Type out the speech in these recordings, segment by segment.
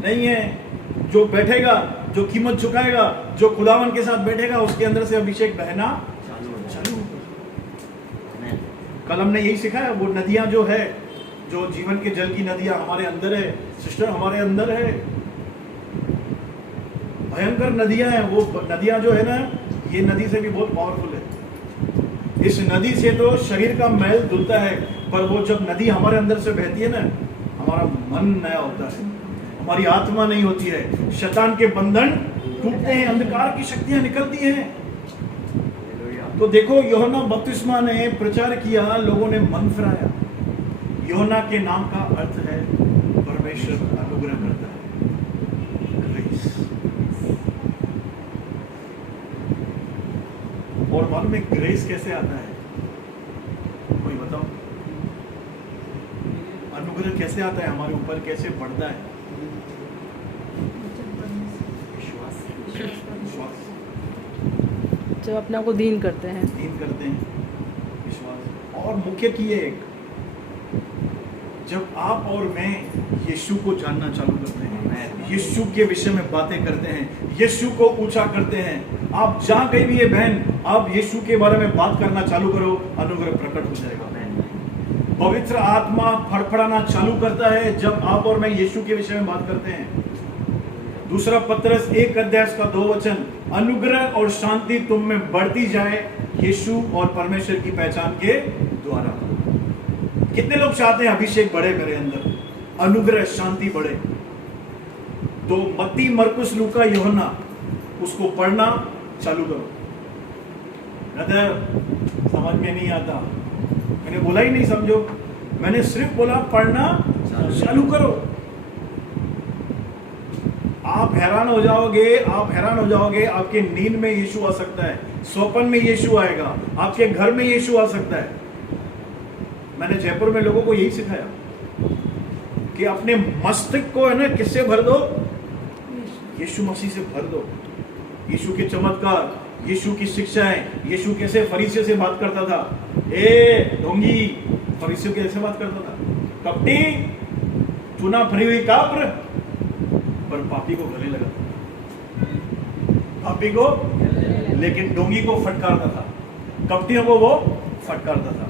नहीं है। जो बैठेगा, जो कीमत चुकाएगा, जो खुदावन के साथ बैठेगा, उसके अंदर से अभिषेक बहना चालू होगा। कल हमने यही सिखाया, वो नदियां जो है, जो जीवन के जल की नदियां हमारे अंदर है सिस्टर, हमारे अंदर है, भयंकर नदियां हैं। वो नदियां जो है ना, ये नदी से भी बहुत पावरफुल है। इस नदी से तो शरीर का मैल धुलता है, पर वो जब नदी हमारे अंदर से बहती है ना, हमारा मन नया होता है, हमारी आत्मा नहीं होती है, शैतान के बंधन टूटते हैं, अंधकार की शक्तियां निकलती हैं। तो देखो, यूहन्ना बपतिस्मा ने प्रचार किया, लोगों ने मन फिराया। यूहन्ना के नाम का अर्थ है परमेश्वर अनुग्रह करता है, ग्रेस। और मालूम है ग्रेस कैसे आता है? कोई बताओ, अनुग्रह कैसे आता है हमारे ऊपर, कैसे बढ़ता है? विश्वास। जब अपने आप को दीन करते हैं, विश्वास। और मुख्य की एक, जब आप और मैं यीशु को जानना चालू करते हैं, यीशु के विषय में बातें करते हैं, यीशु को ऊंचा करते हैं। आप जहां कहीं भी है बहन, आप यीशु के बारे में बात करना चालू करो, अनुग्रह प्रकट हो जाएगा। पवित्र आत्मा फड़फड़ाना चालू करता है जब आप और मैं यीशु के विषय में बात करते हैं। दूसरा पत्रस 1:2, अनुग्रह और शांति तुम में बढ़ती जाए यीशु और परमेश्वर की पहचान के द्वारा। कितने लोग चाहते हैं अभिषेक बढ़े मेरे अंदर, अनुग्रह शांति बढ़े? तो मत्ती, मरकुस, लूका, यूहन्ना, उसको पढ़ना चालू करो। ब्रदर समझ में नहीं आता, मैंने बोला ही नहीं समझो, मैंने सिर्फ बोला पढ़ना चालू करो। आप हैरान हो जाओगे, आपके नींद में यीशु आ सकता है, स्वप्न में यीशु आएगा, आपके घर में यीशु आ सकता है। मैंने जयपुर में लोगों को यही सिखाया कि अपने मस्तिष्क को है ना, किससे भर दो? यीशु मसीह से भर दो। यीशु के चमत्कार, यीशु की शिक्षाएं, यीशु कैसे फरीसियों से बात करता था, ए ढोंगी, फरीसियों के कैसे बात करता था, कपटी, चुना भरी हुई काब्र, पर पापी को गले लगा, पापी को, लेकिन ढोंगी को फटकारता था, कपटियों को वो फटकारता था।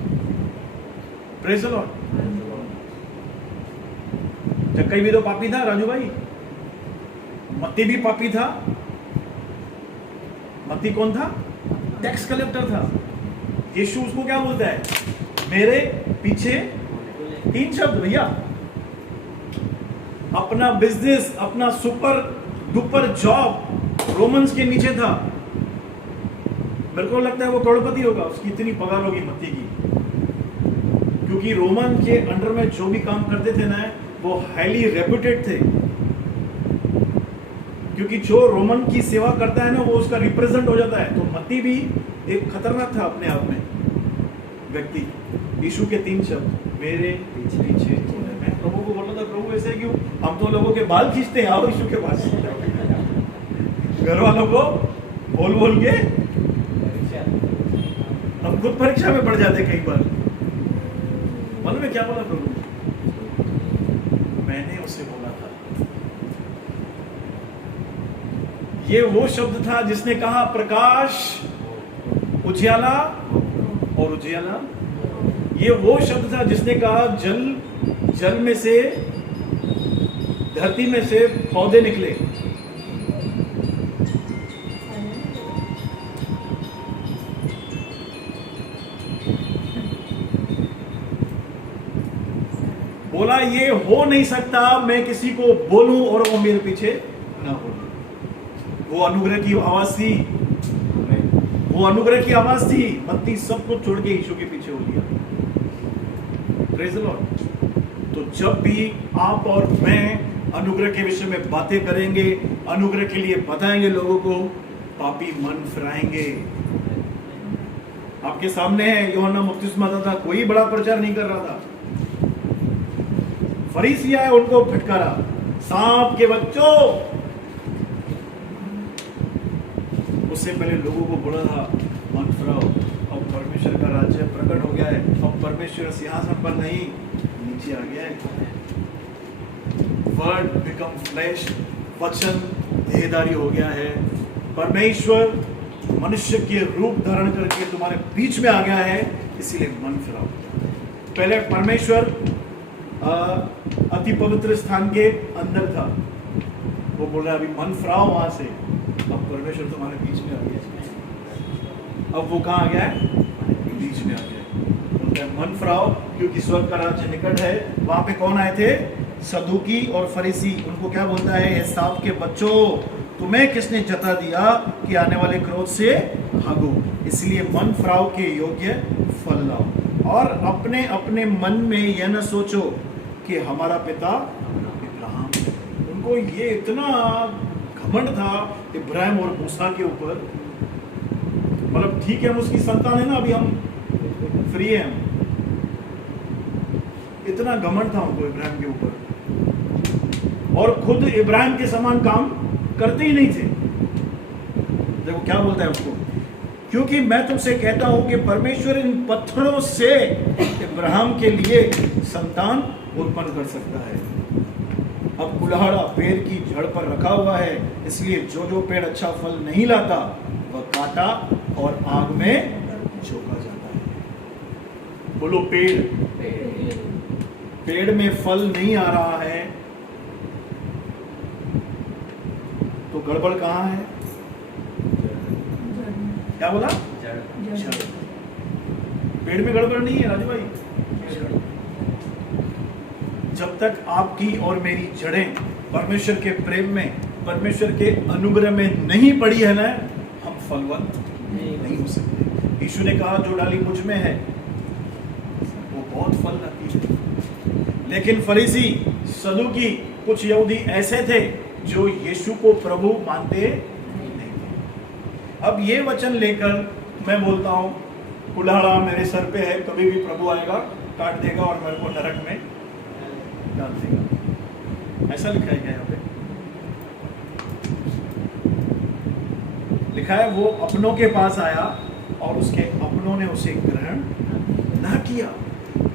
Praise the Lord. जक्कई भी तो पापी था राजू भाई, मत्ती भी पापी था। मत्ती कौन था? टैक्स कलेक्टर था। यीशु उसको क्या बोलता है? मेरे पीछे, 3 शब्द भैया, अपना बिजनेस, अपना सुपर डुपर जॉब रोमन्स के नीचे था। मेरे को लगता है वो करोड़पति होगा, उसकी इतनी पगार होगी मत्ती की, क्योंकि रोमन के अंडर में जो भी काम करते थे ना, वो हाईली रेप्यूटेड थे। क्योंकि जो रोमन की सेवा करता है ना, वो उसका रिप्रेजेंट हो जाता है। तो मत्ती भी एक खतरनाक था अपने आप में व्यक्ति। यीशु के 3 शब्द, मेरे पीछे। मैं प्रभु को बोल रहा था, प्रभु ऐसे क्यों? हम तो लोगों के बाल खींचते हैं, आओ यीशु के पास। घर वालों को बोल बोल के हम खुद परीक्षा में पड़ जाते कई बार। मालूम है क्या बोला प्रभु? मैंने उसे बोला था, ये वो शब्द था जिसने कहा प्रकाश, उजियाला और उजियाला। ये वो शब्द था जिसने कहा जल में से, धरती में से पौधे निकले। बोला ये हो नहीं सकता मैं किसी को बोलूं और वो मेरे पीछे ना बोले। वो अनुग्रह की आवाज थी, वो अनुग्रह की आवाज थी। मत्ती सब कुछ छोड़ के यीशु के पीछे हो गया। Praise the Lord. तो जब भी आप और मैं अनुग्रह के विषय में बातें करेंगे, अनुग्रह के लिए बताएंगे लोगों को, पापी मन फिराएंगे। आपके सामने है, यूहन्ना बपतिस्मा था, कोई बड़ा प्रचार नहीं कर रहा था। फरीसी आए, उनको फटकारा, सांप के बच्चों। उससे पहले लोगों को बोला था मन फिराओ, अब परमेश्वर का राज्य प्रकट हो गया है। अब परमेश्वर सिंहासन पर नहीं, नीचे आ गया है। वर्ड बिकम फ्लैश, वचन देहधारी हो गया है। परमेश्वर मनुष्य के रूप धारण करके तुम्हारे बीच में आ गया है, इसीलिए मन फिराओ। पहले परमेश्वर अति पवित्र स्थान के अंदर था, वो बोल रहा है अभी मन फिराओ वहां से। अब परमेश्वर तुम्हारे बीच में आ गया, अब वो कहाँ आ गया है? बीच में आ गया है। बोलता है मन फिराओ क्योंकि स्वर्ग का राज्य निकट है। वहां पे कौन आए थे? सदूकी और फरीसी। उनको क्या बोलता है? एसाव के बच्चों, तुम्हें किसने जता दिया कि आने वाले क्रोध से भागो। इसलिए मन फिराओ के योग्य फल लाओ, और अपने अपने मन में यह न सोचो कि हमारा पिता इब्राहिम। उनको ये इतना घमंड था इब्राहिम और मूसा के ऊपर, मतलब ठीक है हम उसकी संतान है ना, अभी हम फ्री हैं, इतना घमंड था उनको इब्राहिम के ऊपर, और खुद इब्राहिम के समान काम करते ही नहीं थे। देखो क्या बोलता है उसको, क्योंकि मैं तुमसे कहता हूं कि परमेश्वर इन पत्थरों से इब्राहिम के लिए संतान उत्पन्न कर सकता है। अब कुल्हाड़ा पेड़ की जड़ पर रखा हुआ है, इसलिए जो जो पेड़ अच्छा फल नहीं लाता वह काटा और आग में झोंका जाता है। बोलो पेड़, पेड़ में फल नहीं आ रहा है तो गड़बड़ कहाँ है? क्या बोला? जड़। पेड़ में गड़बड़ नहीं है राजू भाई, जड़। जब तक आपकी और मेरी जड़ें परमेश्वर के प्रेम में, परमेश्वर के अनुग्रह में नहीं पड़ी है ना, हम फलवंत नहीं हो सकते। यीशु ने कहा जो डाली मुझ में है वो बहुत फल लाती है। लेकिन फरीसी, सदूकी, कुछ यहूदी ऐसे थे जो यीशु को प्रभु मानते नहीं थे। अब ये वचन लेकर मैं बोलता हूं कुल्हाड़ा मेरे सर पे है, कभी भी प्रभु आएगा काट देगा और मेरे को नरक में डाल देगा। ऐसा लिखा है क्या यहाँ पे? लिखा है वो अपनों के पास आया और उसके अपनों ने उसे ग्रहण ना किया।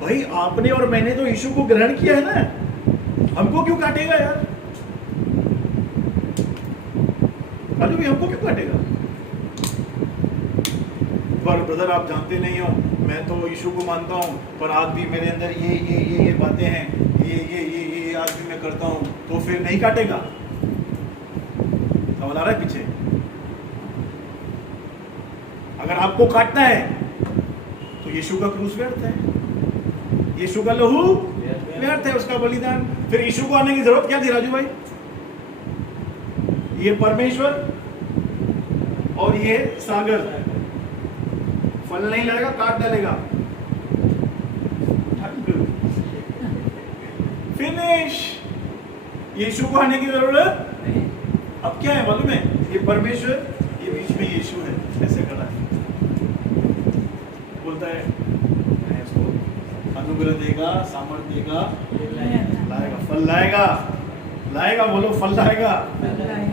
भाई आपने और मैंने तो यीशु को ग्रहण किया है ना, हमको क्यों काटेगा यार? राजू भाई हमको क्यों काटेगा? पर ब्रदर आप जानते नहीं हो, मैं तो यीशु को मानता हूँ पर आज भी मेरे अंदर ये बातें हैं, ये आज भी मैं करता हूँ, तो फिर नहीं काटेगा? सवाल आ रहा है पीछे। अगर आपको काटना है तो यीशु का क्रूस व्यर्थ है, यीशु का लहू व्यर्थ है, उसका बलिदान। फिर यीशु को आने की जरूरत क्या थी राजू भाई? ये परमेश्वर और ये सागर, फल नहीं लगेगा काट डालेगा, फिनिश। यीशु को आने की जरूरत नहीं। अब क्या है मालूम है? ये परमेश्वर, ये बीच में यीशु है, ऐसे खड़ा है, बोलता है मैं इसको अनुग्रह देगा, सामर्थ देगा, लाएगा, फल लाएगा, बोलो फल लाएगा।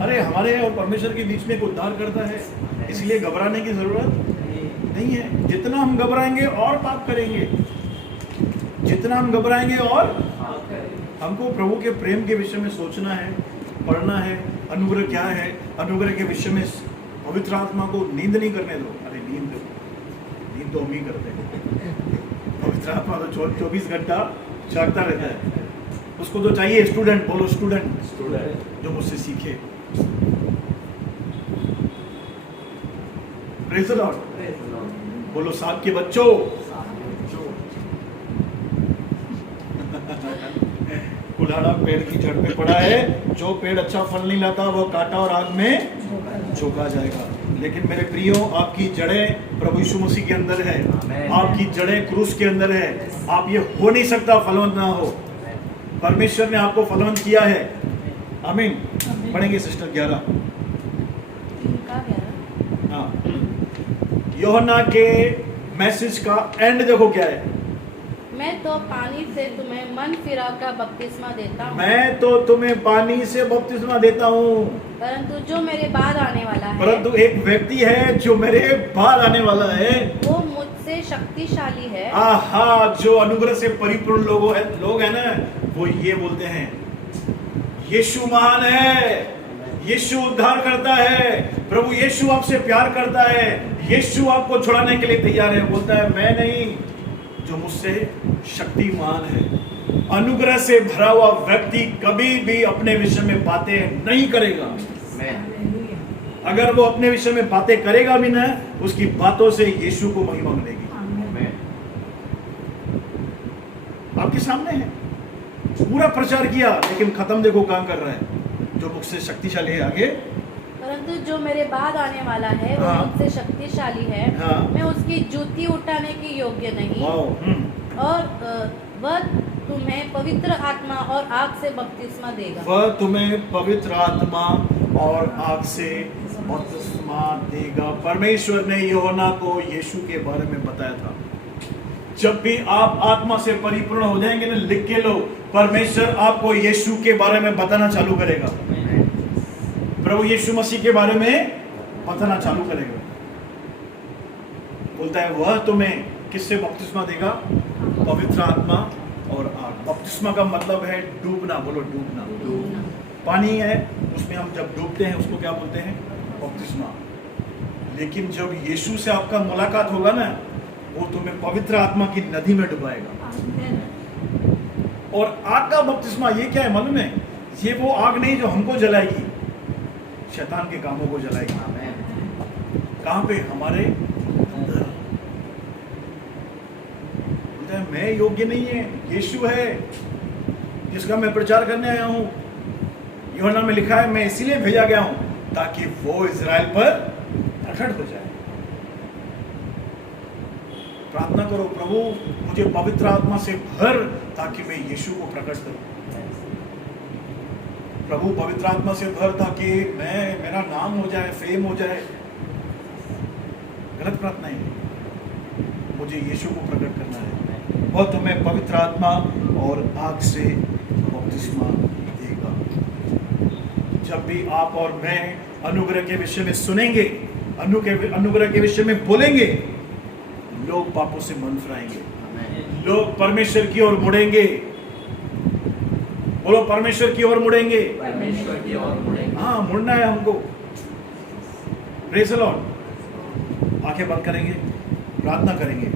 अरे हमारे और परमेश्वर के बीच में एक उद्धार करता है, इसलिए घबराने की जरूरत नहीं है। जितना हम घबराएंगे और पाप करेंगे, जितना हम घबराएंगे और हमको प्रभु के प्रेम के विषय में सोचना है, पढ़ना है, अनुग्रह क्या है, अनुग्रह के विषय में पवित्र आत्मा को नींद नहीं करने दो। अरे नींद तो हम ही करते हैं, पवित्र आत्मा तो 24 घंटा जागता रहता है। उसको तो चाहिए स्टूडेंट, बोलो स्टूडेंट, जो मुझसे सीखे। प्रेज़ द लॉर्ड, बोलो साथ के बच्चों। कुल्हाड़ा पेड़ की जड़ पे पड़ा है, जो पेड़ अच्छा फल नहीं लाता वो काटा और आग में झोंका जाएगा। लेकिन मेरे प्रियो, आपकी जड़ें प्रभु यीशु मसीह के अंदर है, आपकी जड़ें क्रूस के अंदर है। आप ये हो नहीं सकता फलवंत ना हो, परमेश्वर ने आपको फलवंत किया है। आमीन। पढ़ेंगे सिस्टर 11। हाँ, यूहन्ना के मैसेज का एंड देखो क्या है। मैं तो पानी से तुम्हें मन फिरा का बपतिस्मा देता हूँ, मैं तो तुम्हें पानी से बपतिस्मा देता हूँ, परंतु जो मेरे बाद आने वाला है, परंतु एक व्यक्ति है जो मेरे बाद आने वाला है, वो मुझसे शक्तिशाली है। आहा, जो अनुग्रह से परिपूर्ण लोग है ना, वो ये बोलते हैं यीशु महान है, यीशु उद्धार करता है, प्रभु यीशु आपसे प्यार करता है, यीशु आपको छुड़ाने के लिए तैयार है। बोलता है मैं नहीं, जो मुझसे शक्तिमान है। अनुग्रह से भरा हुआ व्यक्ति कभी भी अपने विषय में बातें नहीं करेगा। अगर वो अपने विषय में बातें करेगा भी ना, उसकी बातों से यीशु को महिमा मिलेगी। आपके सामने है, पूरा प्रचार किया, लेकिन खत्म देखो कहां कर रहा है। जो मुझसे शक्तिशाली है, आगे परंतु जो मेरे बाद आने वाला है वो हाँ। मुझसे शक्तिशाली है, हाँ। मैं उसकी जूती उठाने की योग्य नहीं, वाओ, और वह तुम्हें पवित्र आत्मा और आग से बपतिस्मा देगा। वह तुम्हें पवित्र आत्मा और आग से बपतिस्मा देगा। परमेश्वर ने यूहन्ना को यीशु के बारे में बताया था। जब भी आप आत्मा से परिपूर्ण हो जाएंगे ना, लिख के लो, परमेश्वर आपको यीशु के बारे में बताना चालू करेगा। प्रभु यीशु मसीह के बारे में बताना चालू करेगा। बोलता है वह तुम्हें किससे बपतिस्मा देगा? पवित्र आत्मा और आग। बपतिस्मा का मतलब है डूबना। बोलो डूबना। पानी है, उसमें हम जब डूबते हैं उसको क्या बोलते हैं? बपतिस्मा। लेकिन जब यीशु से आपका मुलाकात होगा ना, वो तुम्हें पवित्र आत्मा की नदी में डुबाएगा। और आग का बपतिस्मा ये क्या है मालूम है? ये वो आग नहीं जो हमको जलाएगी, शैतान के कामों को जलाएगी। कहां पे? हमारे अंदर। बोलता है मैं योग्य नहीं है, यीशु है जिसका मैं प्रचार करने आया हूं। यूहन्ना में लिखा है मैं इसीलिए भेजा गया हूं ताकि वो इजराइल पर प्रकट हो जाए। प्रार्थना करो, प्रभु मुझे पवित्र आत्मा से भर ताकि मैं यीशु को प्रकट करूं। प्रभु पवित्र आत्मा से भर ताकि मेरा नाम हो जाए, फेम हो जाए। गलत प्रार्थना है। मुझे यीशु को प्रकट करना है। वह तुम्हें पवित्र आत्मा और आग से बपतिस्मा देगा। जब भी आप और मैं अनुग्रह के विषय में सुनेंगे, अनुग्रह के विषय में बोलेंगे, लोग पापों से मन फिराएंगे, लोग परमेश्वर की ओर मुड़ेंगे। बोलो परमेश्वर की ओर मुड़ेंगे। परमेश्वर की ओर मुड़ेंगे। हाँ, मुड़ना है हमको। Praise the Lord. आंखें बंद करेंगे, प्रार्थना करेंगे।